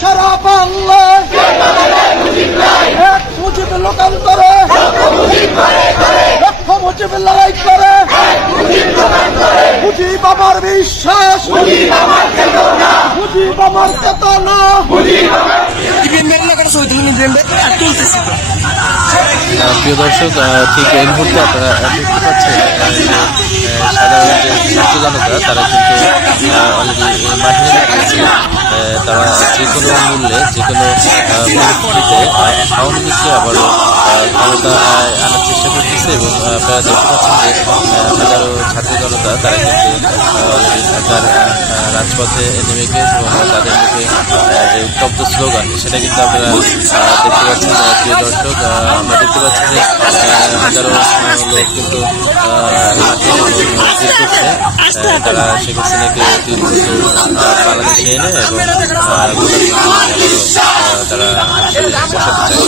সারা বাংলায় এক মুজিব লোকান্তরে লক্ষ মুজিবের লড়াই করে মুজিব আমার বিশ্বাস, মুজিব আমার চেতনা, প্রিয় দর্শক, ঠিক এই মুহূর্তে আপনারা দেখতে পাচ্ছেন সাধারণ যে ছাত্র জনতা তারা কিন্তু অলরেডি মাঠে নেমেছে। তারা যে কোনো মূল্যে যে কোনো পরিস্থিতিতে আওয়ামী লীগকে আবারও ক্ষমতা আনার চেষ্টা করতেছে এবং আপনারা দেখতে পাচ্ছেন যে হাজারো ছাত্র জনতা তারা কিন্তু অলরেডি ঢাকার রাজপথে নেমে গিয়েছে এবং তাদের মুখে যে উত্তপ্ত স্লোগান সেটা কিন্তু আপনারা দেখতে পাচ্ছেন। প্রিয় দর্শক, আমরা দেখতে পাচ্ছি যে হাজারো লোক কিন্তু তারা শেখ হাসিনাকে 3 বছর বাংলাদেশে এনে এবং তারা বসাতে চায়।